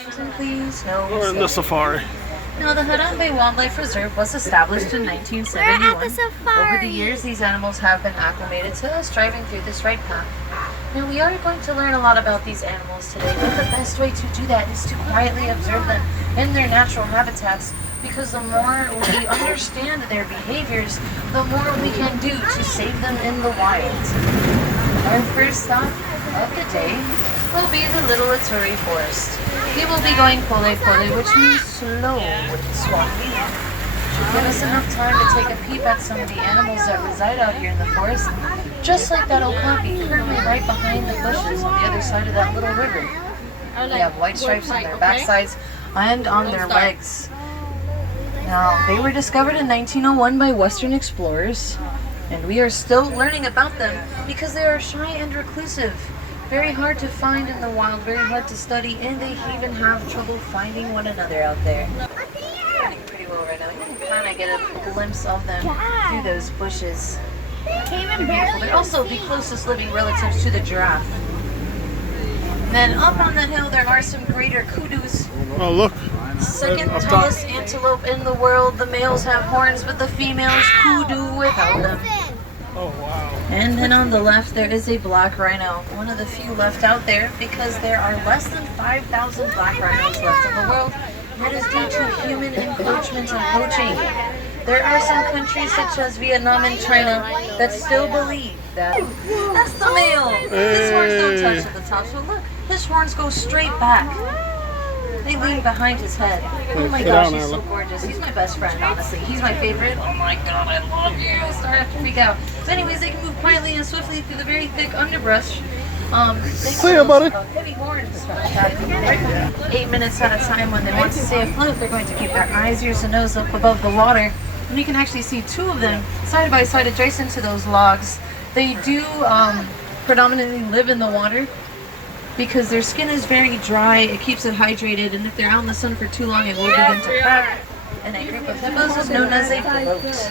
Attention, please. No. We're in the safari. Now, the Harambe Wildlife Reserve was established in 1971. Over the years, these animals have been acclimated to us driving through this right path. Now, we are going to learn a lot about these animals today, but the best way to do that is to quietly observe them in their natural habitats, because the more we understand their behaviors, the more we can do to save them in the wild. Our first stop of the day will be the Little Ituri Forest. We will be going pole pole, which means slow swampy. Should give us enough time to take a peep at some of the animals that reside out here in the forest, just like that okapi currently right behind the bushes on the other side of that little river. They have white stripes on their backsides and on their legs. Now, they were discovered in 1901 by Western explorers, and we are still learning about them because they are shy and reclusive. Very hard to find in the wild, very hard to study, and they even have trouble finding one another out there. They're doing pretty well right now. You can kind of get a glimpse of them through those bushes. They're beautiful. They're also the closest living relatives to the giraffe. And then up on that hill there are some greater kudus. Oh, look. Second tallest antelope in the world. The males have horns, but the females kudu without them. Oh, wow. And then on the left there is a black rhino, one of the few left out there, because there are less than 5,000 black rhinos left in the world. That is due to human encroachment and poaching. There are some countries such as Vietnam and China that still believe that. That's the male. His horns don't touch at the top, so look, his horns go straight back. They lean behind his head. Oh my gosh, he's so gorgeous. He's my best friend, honestly. He's my favorite. Oh my god, I love you. I start to freak out. So anyways, they can move quietly and swiftly through the very thick underbrush. See you, buddy. Heavy horns. 8 minutes at a time. When they want to stay afloat, they're going to keep their eyes, ears, and nose up above the water. And you can actually see two of them side by side adjacent to those logs. They do predominantly live in the water because their skin is very dry. It keeps it hydrated, and if they're out in the sun for too long, it will begin to crack. And a group of hippos is known as a float.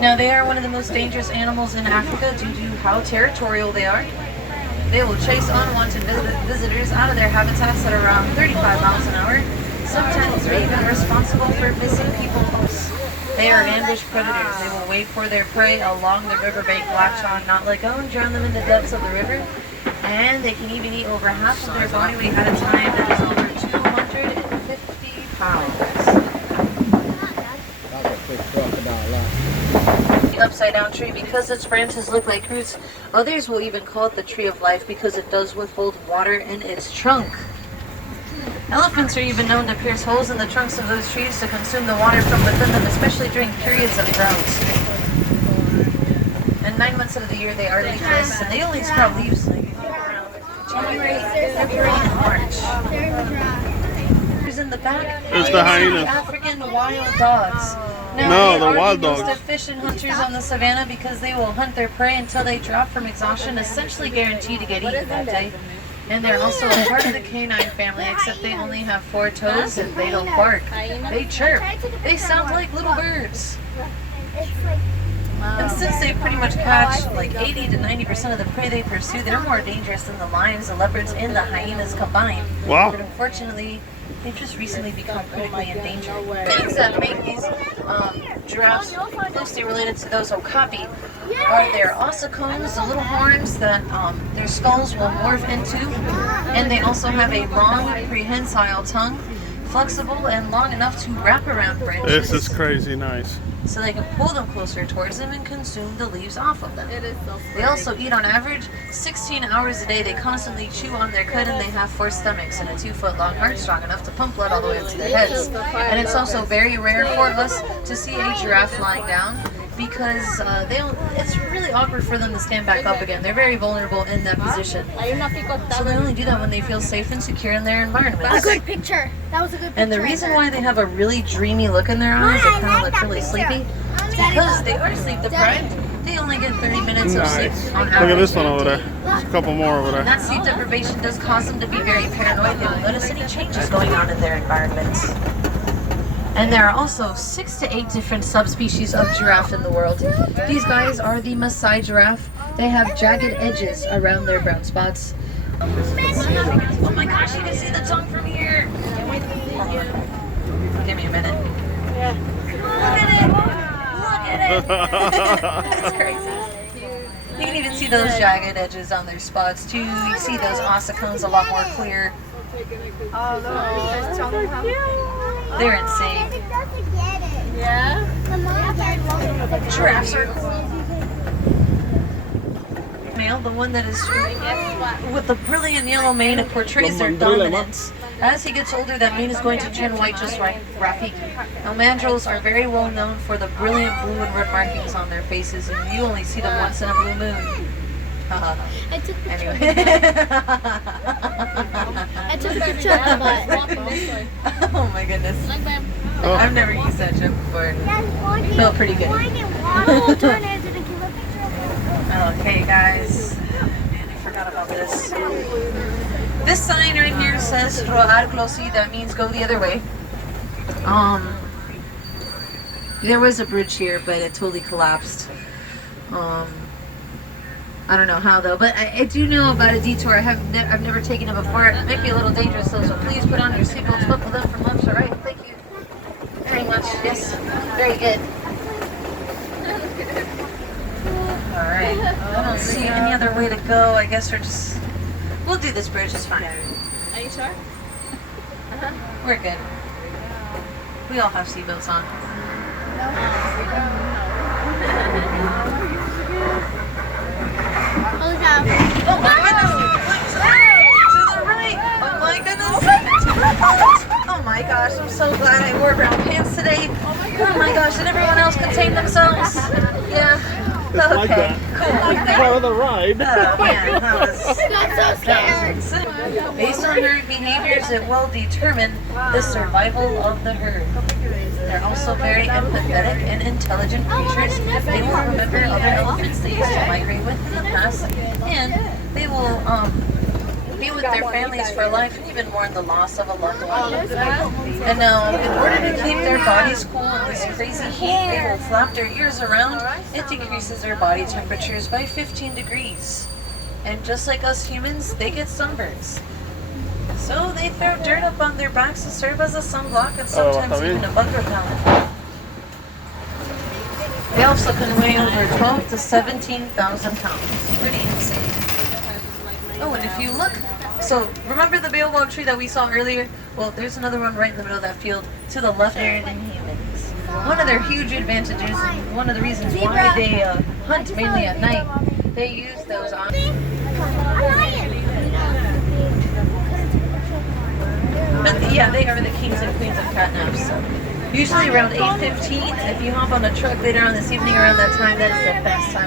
Now, they are one of the most dangerous animals in Africa due to how territorial they are. They will chase unwanted visitors out of their habitats at around 35 miles an hour. Sometimes they're even responsible for missing people close. They are ambush predators. They will wait for their prey along the riverbank, latch on, not let go, and drown them in the depths of the river. And they can even eat over half of their body weight at a time. That is over 250 pounds. Upside down tree because its branches look like roots. Others will even call it the tree of life because it does withhold water in its trunk. Elephants are even known to pierce holes in the trunks of those trees to consume the water from within them, especially during periods of drought. And 9 months of the year they are leafless, and they only sprout leaves like around January, February, and March. In the back is the hyena. African wild dogs. Now, no, the wild dogs. Most efficient hunters on the savannah because they will hunt their prey until they drop from exhaustion, essentially guaranteed to get eaten that day. And they're also a part of the canine family, except they only have 4 toes and they don't bark. They chirp. They sound like little birds. And since they pretty much catch like 80 to 90% of the prey they pursue, they're more dangerous than the lions, the leopards, and the hyenas combined. Wow. But unfortunately, they've just recently become critically endangered. Things that make these giraffes closely related to those okapi are their ossicones, the little horns that their skulls will morph into, and they also have a long prehensile tongue, flexible and long enough to wrap around branches. This is crazy nice. So they can pull them closer towards them and consume the leaves off of them. It is so They also eat on average 16 hours a day. They constantly chew on their cud, and they have 4 stomachs and a 2-foot-long heart strong enough to pump blood all the way up to their heads. And it's also very rare for us to see a giraffe lying down because it's really awkward for them to stand back up again. They're very vulnerable in that position. So they only do that when they feel safe and secure in their environment. A good picture. That was a good picture. And the reason why they have a really dreamy look in their eyes, they kind of look really sleepy, is because they are sleep deprived. They only get 30 minutes of sleep on average. Look at this one over there. There's a couple more over there. And that sleep deprivation does cause them to be very paranoid. They will notice any changes going on in their environment. And there are also 6 to 8 different subspecies of giraffe in the world. These guys are the Maasai giraffe. They have jagged edges around their brown spots. Oh my gosh, you can see the That's crazy. You can even see those jagged edges on their spots too. You see those ossicones a lot more clear. They're insane. Yeah. Giraffes are cool. Male, the one that is with the brilliant yellow mane, it portrays their dominance. As he gets older, that mane is going to turn white just like Rafiki. Now, mandrills are very well known for the brilliant blue and red markings on their faces, and you only see them once in a blue moon. I took a picture. Anyway. I took a picture of the butt. Oh my goodness. Oh. I've never used that joke before. Felt pretty good. Okay, guys. Man, I forgot about this. This sign right here says Roar Closi. That means go the other way. There was a bridge here, but it totally collapsed. I don't know how though, but I do know about a detour. I've never taken it before. It might be a little dangerous though, so please put on your seatbelts, buckle them for lunch, alright? Thank you very much. Yes, very good. Alright, I don't see any other way to go. I guess we'll do this bridge, it's fine. Are you sure? We're good. We all have seatbelts on. Oh, yeah. Oh my goodness! To the right! Oh my goodness! Oh my gosh, I'm so glad I wore brown pants today. Oh my gosh, did everyone else contain themselves? Yeah. It's like Okay. that. Cool. Part of the ride. Oh man, that was I'm so scared. based on herd behaviors, it will determine the survival of the herd. They're also very empathetic and intelligent creatures. They will remember other elephants they used to migrate with in the past, and they will be with their families for life and even mourn the loss of a loved one. And now, in order to keep their bodies cool in this crazy heat, they will flap their ears around. It decreases their body temperatures by 15 degrees. And just like us humans, they get sunburns. So they throw dirt up on their backs to serve as a sunblock and sometimes even a bunker pellet. They also can weigh over 12 to 17,000 pounds. Pretty insane. Oh, and if you look, so remember the baobab tree that we saw earlier? Well, there's another one right in the middle of that field to the left there than humans. One of their huge advantages and one of the reasons why they hunt mainly at night, they use those on. But yeah, they are the kings and queens of catnaps. So usually around 8:15, if you hop on a truck later on this evening around that time, that is the best time